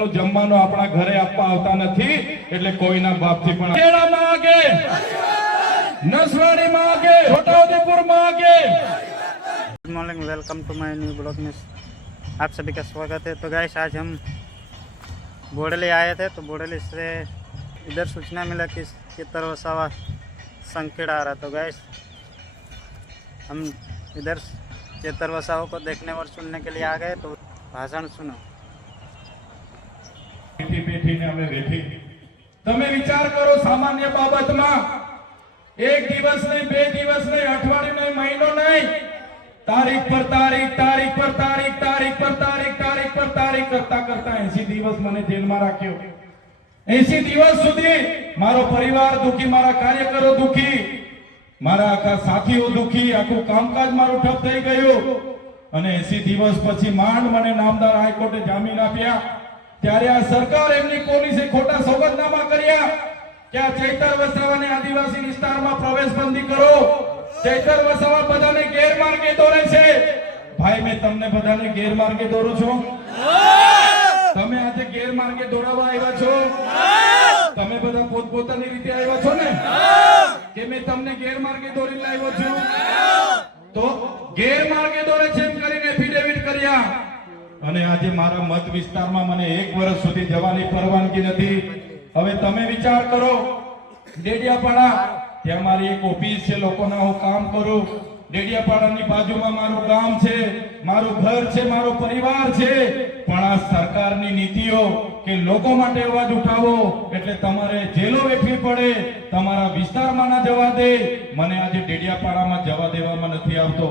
જમવાનો આપણા ઘરે આપવા આવતા નથી એટલે કોઈના બાપથી પણ ખેડામાં આગે નસવાડીમાં આગે છોટાઉદેપુરમાં આગે good morning welcome to my new blog में आप सभी का स्वागत है तो गाइस आज हम बोडली आए थे तो बोडली से इधर सूचना मिला कि चित्तर वसावा संखेड़ा आ रहा तो गाइस हम इधर चेतर वसावा को देखने और सुनने के लिए आ गए तो भाषण सुनो બેઠીને અમે બેઠી. તમે વિચાર કરો સામાન્ય બાબતમાં, એક દિવસ નહીં, બે દિવસ નહીં, અઠવાડિયું નહીં, મહિનો નહીં. તારીખ પર તારીખ તારીખ પર તારીખ તારીખ પર તારીખ તારીખ પર તારીખ કરતા કરતા એસી દિવસ મને જેલમાં રાખ્યો. એસી દિવસ સુધી મારો પરિવાર દુખી, મારા કાર્યકરો દુખી, મારા આખા સાથીઓ દુખી, આખું કામકાજ મારું ઠપ થઈ ગયું. અને એસી દિવસ પછી માંડ મને નામદાર હાઈકોર્ટે જામીન આપ્યા. ત્યારે આ સરકાર એમની પોલીસે ખોટા સોગંદનામા કર્યા. કે આ ચૈતર વસાવાને આદિવાસી વિસ્તારમાં પ્રવેશ બંધી કરો. ચૈતર વસાવા બધાને ગેરમાર્ગે દોરે છે. ભાઈ, મેં તમને બધાને ગેરમાર્ગે દોરું છું. તમે આજે ગેરમાર્ગે દોરાવા આવ્યા છો? તમે બધા પોતપોતાની રીતે આવ્યા છો ને? કે મેં તમને ગેરમાર્ગે દોરી લાવ્યો છું? તો ગેરમાર્ગે દોરે છે એમ કરીને એફિડેવિટ કર્યા. અને આજે મારા મત વિસ્તારમાં મને એક વર્ષ સુધી જવાની પરવાનગી નથી. હવે તમે વિચાર કરો, ડેડિયાપાડા, ત્યાં મારી એક ઓફિસ છે, લોકોના હું કામ કરું. ડેડિયાપાડાની બાજુમાં મારું ગામ છે, મારું ઘર છે, મારો પરિવાર છે. પણ આ સરકારની નીતિઓ કે લોકો માટે અવાજ ઉઠાવો, એટલે તમારે જેલો વેઠવી પડે, તમારા વિસ્તારમાં ના જવા દે. મને આજે ડેડિયાપાડામાં જવા દેવામાં નથી આવતો.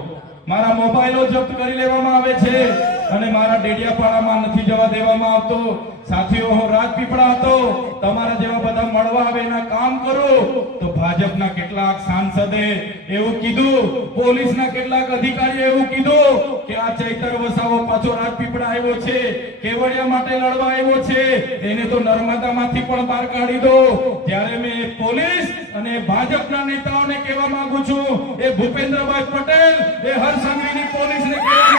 મારા મોબાઈલો જપ્ત કરી લેવામાં આવે છે. અને મારા ડેડિયાપાડામાં નથી જવા દેવામાં આવતો. સાથીઓ, હું રાજપીપળા હતો. તમારા જેવા બધા મળવા આવે એના કામ કરો. તો ભાજપના કેટલાક સાંસદે એવું કીધું, પોલીસના કેટલાક અધિકારીએ એવું કીધું કે આ ચૈતર વસાવો પાછો રાજપીપળા આવ્યો છે, કેવડિયા માટે લડવા આવ્યો છે એને તો નર્મદામાંથી પણ બહાર કાઢી દો. ત્યારે મેં પોલીસ અને ભાજપના નેતાઓને કહેવા માંગુ છું, એ ભૂપેન્દ્રભાઈ પટેલ, એ હરસંઘવીની પોલીસને કહેવા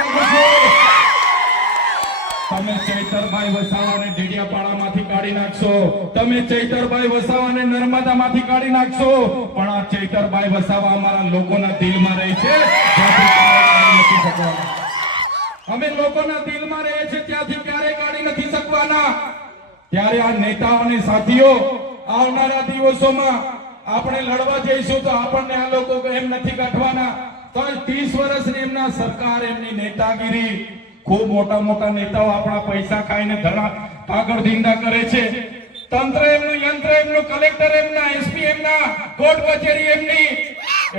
તમે ચૈતરભાઈ વસાવાને ડેડિયાપાડામાંથી કાઢી નાખશો. તમે ચૈતરભાઈ વસાવાને નર્મદામાંથી કાઢી નાખશો. પણ આ ચૈતરભાઈ વસાવા અમારા લોકોના દિલમાં રહે છે. અમે લોકોના દિલમાં રહે છે, ત્યાંથી ક્યારે કાઢી નથી શકવાના. ત્યારે આ નેતાઓ અને સાથીઓ, આવનારા દિવસોમાં આપણે લડવા જઈશું તો આપણને આ લોકો એમ નથી કાઢવાના. તો ત્રીસ વર્ષની એમના સરકાર, એમની નેતાગીરી ખૂબ મોટા મોટા નેતાઓ આપણા પૈસા ખાઈને ધડા આગળ ધીંડા કરે છે. તંત્ર એમનું, યંત્ર એમનું, કલેક્ટર એમના એસપી એમના, કોર્ટ કચેરી એમની.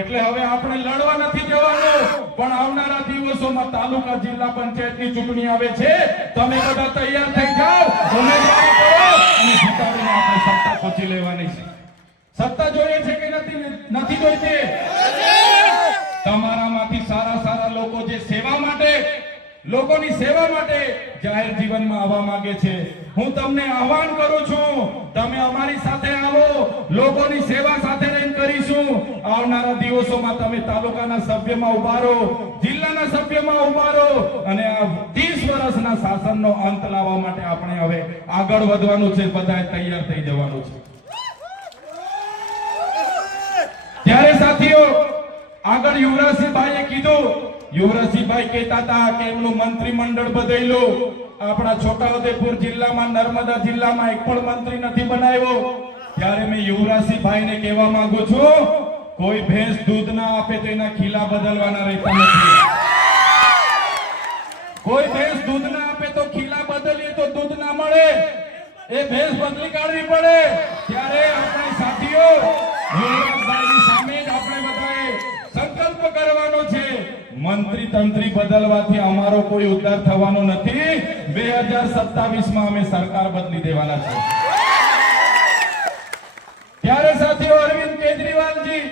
એટલે હવે આપણે લડવા નથી જવાનું, પણ આવનારા દિવસોમાં તાલુકા જિલ્લા પંચાયતની ચૂંટણી આવે છે. તમે બધા તૈયાર થઈ જાઓ, ઉમેદવારી કરો અને જીતાડીને આપણે સત્તા પહોંચી લેવાની છે. સત્તા જોઈએ છે કે નથી નથી જોઈતી તમારામાંથી સારા સારા લોકો જે સેવા માટે લોકોની સેવા માટે જાહેર જીવનમાં આવવા માંગે છે. હું તમને આહવાન કરું છું, તમે અમારી સાથે આવો, લોકોની સેવા સાથે રહીને કરીશું. આવનારા દિવસોમાં તમે તાલુકાના સભ્યમાં ઊભા જિલ્લાના સભ્યમાં ઊભા અને આ 30 વર્ષના શાસનનો અંત લાવવા માટે આપણે હવે આગળ વધવાનું છે, બધાએ તૈયાર થઈ જવાનું છે. ત્યારે સાથીઓ, આગળ યુવરાજસિંહભાઈએ કીધું યુવરાજસિંહભાઈ કહેતા હતા કે એમનું મંત્રીમંડળ બદલ્યું. આપણા છોટાઉદેપુર જિલ્લામાં, નર્મદા જિલ્લામાં એક પણ મંત્રી નથી બનાવ્યો. ત્યારે મેં યુવરાજસિંહભાઈને કહેવા માંગુ છું, કોઈ ભેંસ દૂધ ના આપે તો એના ખીલા બદલવાના રહેતા નથી. કોઈ ભેંસ દૂધ ના આપે તો ખીલા બદલીએ તો દૂધ ના મળે. એ ભેંસ બદલી કાઢવી પડે. ત્યારે આપણા સાથીઓ, યુવરાજભાઈની મંત્રી તંત્રી બદલવાથી અમારો કોઈ ઉદ્ધાર થવાનો નથી. બે હજાર સત્તાવીસમાં અમે સરકાર બદલી દેવાના છે ત્યારે સાથીઓ અરવિંદ કેજરીવાલજી,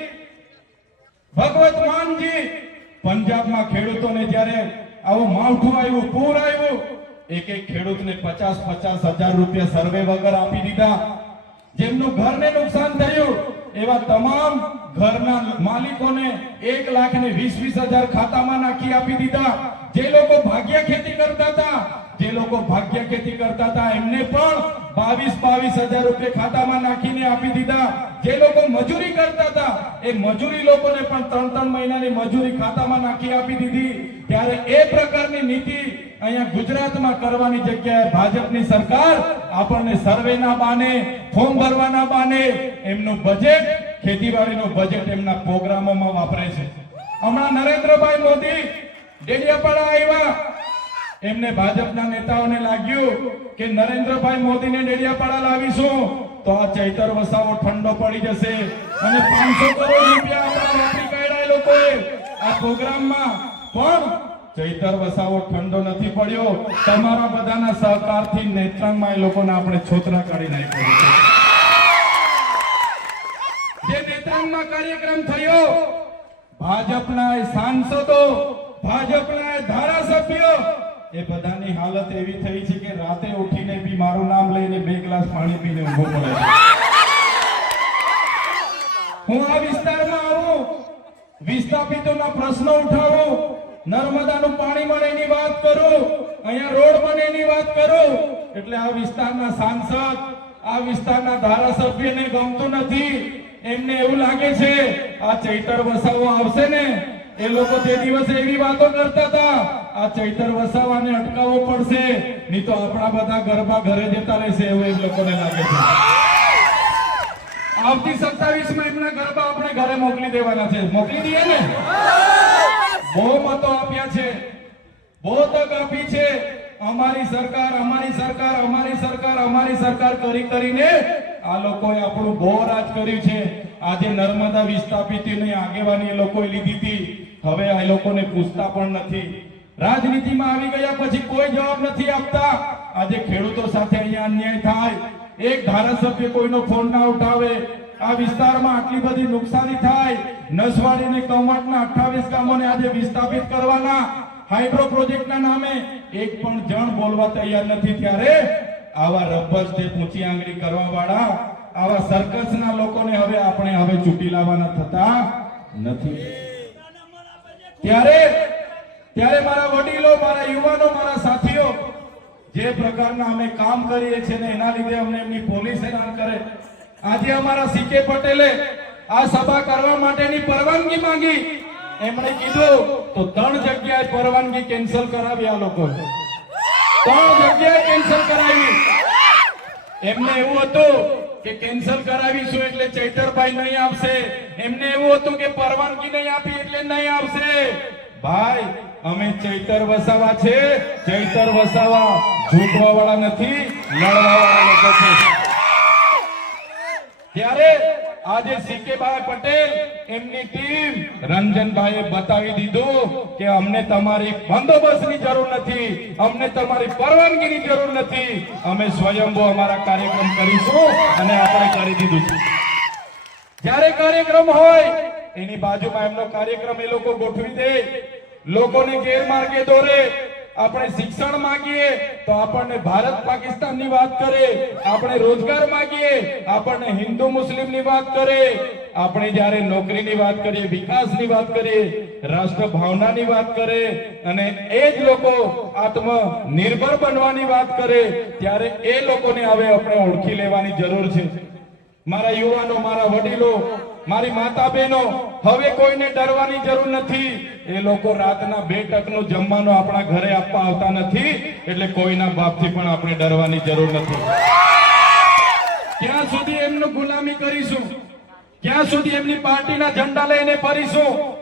ભગવત માનજી, પંજાબમાં ખેડૂતોને જ્યારે આવું માવઠું આવ્યું, પૂર આવ્યું એક એક ખેડૂતને પચાસ પચાસ હજાર રૂપિયા સર્વે વગર આપી દીધા. જેમનું ઘરને નુકસાન થયું એવા તમામ ઘરના માલિકોને એક લાખ ને વીસ વીસ હજાર ખાતામાં નાખી આપી દીધા. જે લોકો ભાગ્ય ખેતી કરતા હતા, જે લોકો ભાગ્ય ખેતી કરતા હતા, એમને પણ બાવીસ બાવીસ હજાર રૂપિયા ખાતામાં નાખીને આપી દીધા. જે લોકો મજૂરી કરતા હતા, એ મજૂરી લોકોને પણ ત્રણ ત્રણ મહિનાની મજૂરી ખાતામાં નાખી આપી દીધી. ત્યારે એ પ્રકારની નીતિ અહીંયા ગુજરાતમાં કરવાની જગ્યાએ ભાજપની સરકાર આપણને સર્વેના બાને ફોર્મ ભરવાના બાને એમનું બજેટ ખેતીવાડીનું બજેટ એમના પ્રોગ્રામોમાં વાપરે છે. હમણાં નરેન્દ્રભાઈ મોદી ડેડિયાપાડા આવ્યા. એમને ભાજપના નેતાઓને લાગ્યું કે નરેન્દ્રભાઈ મોદીને ડેડિયાપાડા લાવીશું, તો આ ચૈતર વસાવો ઠંડો પડી જશે. અને પાંચસો કરોડ રૂપિયા આપણા વાપરી કાઢ્યા લોકોએ આ પ્રોગ્રામમાં. પણ ચૈતર વસાવો ઠંડો નથી પડ્યો. તમારા બધાના સહકારથી નેત્રંગમાં એ લોકોને આપણે છોતરા કાઢી નાખ્યો જે નેત્રંગમાં કાર્યક્રમ થયો, ભાજપના સાંસદો, ભાજપના ધારાસભ્યો, એ બધાની હાલત એવી થઈ છે કે રાતે ઉઠીને બી મારું નામ લઈને બે ગ્લાસ પાણી પીને ઊભો પડે હું આ વિસ્તારમાં આવું, વિસ્થાપિતોના પ્રશ્નો ઉઠાવું નર્મદાનું પાણી મળે એની વાત કરું, અહીંયા રોડ બને એની વાત કરું, એટલે આ વિસ્તારના સાંસદ, આ વિસ્તારના ધારાસભ્યને ગમતું નથી. એમને એવું લાગે છે, આ ચૈતર વસાવો આવશે ને, એ લોકો તે દિવસે એવી વાતો કરતા હતા, આ ચૈતર વસાવાને અટકાવવો પડશે, નહીં તો આપણા બધા ગરબા ઘરે જતા રહેશે એવું એ લોકોને લાગે છે. આવતી સત્તાવીસમાં એમના ગરબા આપણે ઘરે મોકલી દેવાના છે. મોકલી દઈએ ને? બહુ મતો આપ્યા છે. બહુ તક આપી છે. અમારી સરકાર અમારી સરકાર અમારી સરકાર અમારી સરકાર કરી કરીને આ લોકોએ આપણું બહુ રાજ કર્યું છે. આજે નર્મદા વિસ્થાપિતની આગેવાની એ લોકોએ લીધી હતી. હવે આ લોકોને પૂછતા પણ નથી. રાજનીતિમાં આવી ગયા પછી કોઈ જવાબ નથી આપતા. આજે ખેડૂતો સાથે અહીંયા અન્યાય થાય. એક ધારાસભ્ય કોઈનો ફોન ના ઉઠાવે. આ વિસ્તારમાં આટલી બધી નુકસાની થાય. નસવાડી અને કમટના 28 ગામોને આજે વિસ્થાપિત કરવાના. હાઇડ્રો પ્રોજેક્ટના નામે એક પણ જણ બોલવા તૈયાર નથી ત્યારે આવા રબર સ્ટેપ ઊંચી આંગળી કરવા વાળા આવા સર્કસના લોકોને હવે આપણે હવે ચૂંટી લાવવાના થતા નથી. ત્યારે ત્યારે મારા વડીલો, મારા યુવાનો, મારા સાથીઓ, જે પ્રકારના અમે કામ કરીએ છીએ ને એના લીધે અમને એમની પોલીસ હેરાન કરે. આજે અમારા સીકે પટેલે આ સભા કરવા માટેની પરવાનગી માંગી. એમણે કીધું, તો ત્રણ જગ્યાએ પરવાનગી કેન્સલ કરાવી આ લોકો. ત્રણ જગ્યાએ કેન્સલ કરાવી. એમને એવું હતું કે કેન્સલ કરાવીશું એટલે ચૈતરભાઈ નહીં આવશે એમને એવું હતું કે પરવાનગી નહીં આપી એટલે નહીં આવશે ભાઈ, અમે ચૈતર વસાવા છે. ચૈતર વસાવા ઝૂંટવા વાળા નથી લડવા વાળા લોકો છે. ત્યારે આજે સીકેભાઈ પટેલ એમની ટીમ રંજનભાઈએ બતાવી દીધું કે અમને તમારી બંદોબસ્તની જરૂર નથી, અમને તમારી પરવાનગીની જરૂર નથી. અમે સ્વયંભૂ અમારા કાર્યક્રમ કરીશું અને આપણે કરી દીધું છે. જ્યારે કાર્યક્રમ હોય, એની બાજુમાં એમનો કાર્યક્રમ એ લોકો ગોઠવી દે. લોકોને ગેરમાર્ગે દોરે. આપણે શિક્ષણ માંગીએ તો આપણને ભારત પાકિસ્તાનની વાત કરે, આપણે રોજગાર માંગીએ, આપણને હિન્દુ મુસ્લિમની વાત કરે, આપણે જ્યારે નોકરીની વાત કરીએ, વિકાસની વાત કરીએ રાષ્ટ્ર ભાવનાની વાત કરે, અને એ જ લોકો આત્મનિર્ભર બનવાની વાત કરે, ત્યારે એ લોકોને હવે આપણે ઓળખી લેવાની જરૂર છે. મારા યુવાનો, મારા વડીલો, મારી માતા બહેનો હવે કોઈને ડરવાની જરૂર નથી. એ લોકો રાતના બે ટકનું જમવાનું આપણા ઘરે આપવા આવતા નથી, એટલે કોઈના બાપથી પણ આપણે ડરવાની જરૂર નથી. ક્યાં સુધી એમનું ગુલામી કરીશું? ક્યાં સુધી એમની પાર્ટીના ઝંડા લઈને ફરીશું?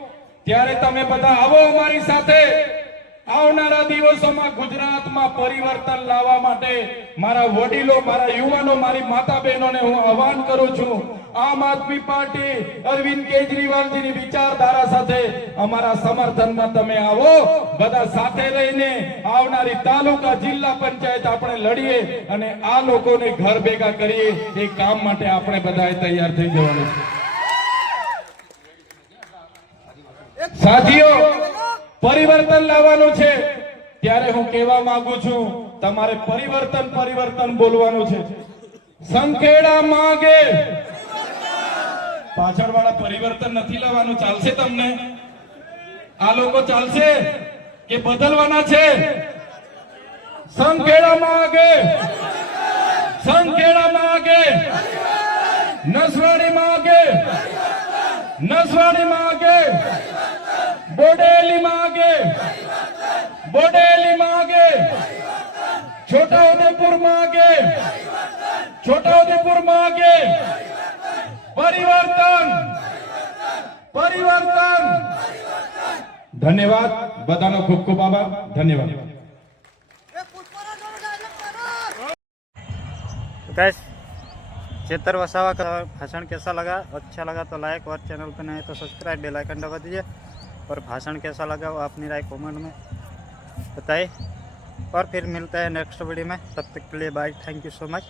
ત્યારે તમે બધા આવો અમારી સાથે. આવનારા દિવસોમાં ગુજરાતમાં પરિવર્તન લાવવા માટે મારા વડીલો મારા યુવાનો મારી માતા બહેનોને હું આહવાન કરું છું. આમ આદમી પાર્ટી અરવિંદ કેજરીવાલજીની વિચારધારા સાથે અમારા સમર્થનમાં તમે આવો. બધા સાથે રહીને આવનારી તાલુકા જિલ્લા પંચાયત આપણે લડીએ અને આ લોકોને ઘર ભેગા કરીએ. એ કામ માટે આપણે બધાએ તૈયાર થઈ જવાનું છે. સાથીઓ પરિવર્તન લાવવાનું છે. ત્યારે હું કહેવા માંગુ છું, તમારે પરિવર્તન પરિવર્તન બોલવાનું છે. સંખેડા માંગે. પાછળ વાળા પરિવર્તન નથી લાવવાનું, ચાલશે તમને? આ લોકો ચાલશે કે બદલવાના છે? સંખેડામાં આગે સંખેડામાં આગે નસવાડીમાં આગે નસવાડીમાં बोडेली मांगे। बोडेली मांगे। छोटा उदयपुर मागे। छोटा उदयपुर मागे। परिवर्तन। परिवर्तन। धन्यवाद। बदानो खूब खूब बाबा। धन्यवाद। तो गैस चेतर वसावा का भाषण कैसा लगा? अच्छा लगा तो लाइक और चैनल पर नए तो सब्सक्राइब बेल आइकन दबा दीजिए। और भाषण कैसा लगा वो अपनी राय कमेंट में बताइए और फिर मिलता है नेक्स्ट वीडियो में तब तक के लिए bye thank you so much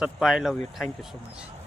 सबको I love you thank you so much